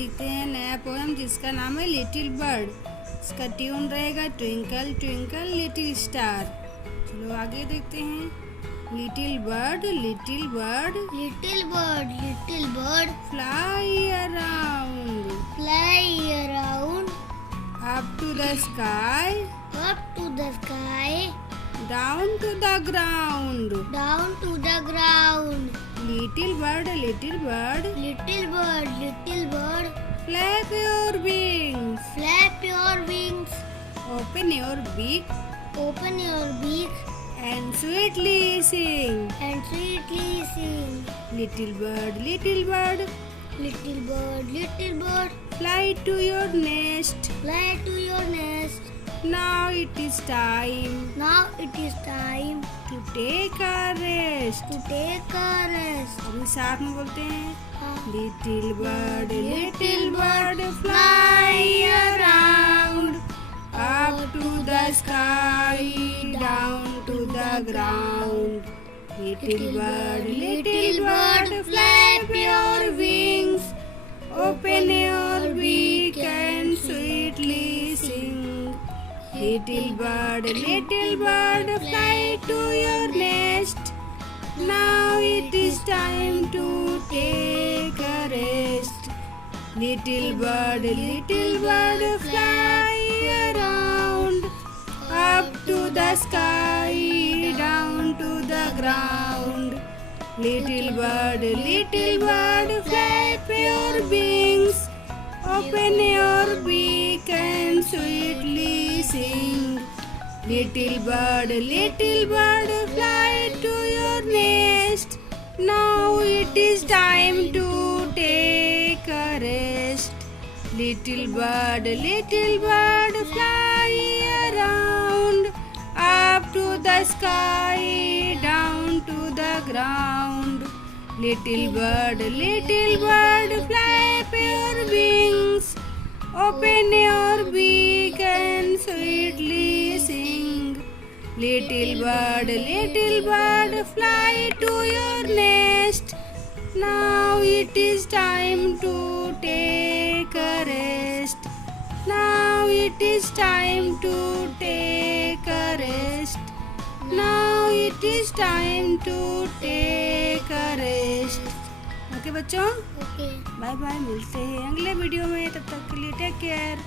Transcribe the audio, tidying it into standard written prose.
सीखते हैं नया पोएम जिसका नाम है लिटिल बर्ड। इसका ट्यून रहेगा ट्विंकल ट्विंकल लिटिल स्टार। चलो आगे देखते हैं। Little bird little bird little bird, little bird, fly around up to the sky, up to the sky, down to the ground. down to the ground. Little bird little bird, Little bird, little bird, flap your wings, flap your wings, open your beak open your beak, and sweetly sing. and sweetly sing. Little bird, little bird, Little bird, little bird, fly to your nest. fly to your nest. Now it is time Now it is time to take a rest. to take a rest. अभी साथ में बोलते हैं। Uh, Little bird, fly around up to the sky, down to the ground. Little bird, flap your wings, open your beak and sweetly sing. Little bird, fly to your nest. Now it is time to take a rest. Little bird, fly around up to the sky, down to the ground. Little bird, flap your wings, open your beak and sweetly sing. Little bird, fly to your nest. Now it is time to take a rest. Little bird, fly around up to the sky, down to the ground. Little bird, flap your wings, open your beak and sweetly sing. Little bird, fly to your nest. Now it is time to take a rest. Now it is time to take a rest. Now it is time to take a rest. Okay बच्चों, okay. Bye bye, मिलते हैं अगले video में। तब तक के लिए take care.